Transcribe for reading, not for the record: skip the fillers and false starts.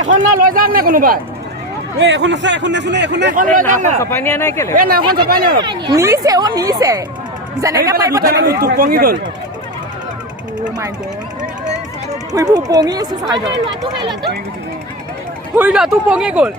এখন না লৈ যাওক নে কোনোবাই এখন আছে এখন নাছিলে এখন এখন লৈ যাওক না চপাই নিয়া নাই কেলে নাওখন চপাই নিয়ক নিছে নিছে যেনেকে পাৰিব তেনেকে টোপঙি গ'ল ও মাই গড হুই পঙি আছে চাই হুই ল'ৰাটো পঙি গ'ল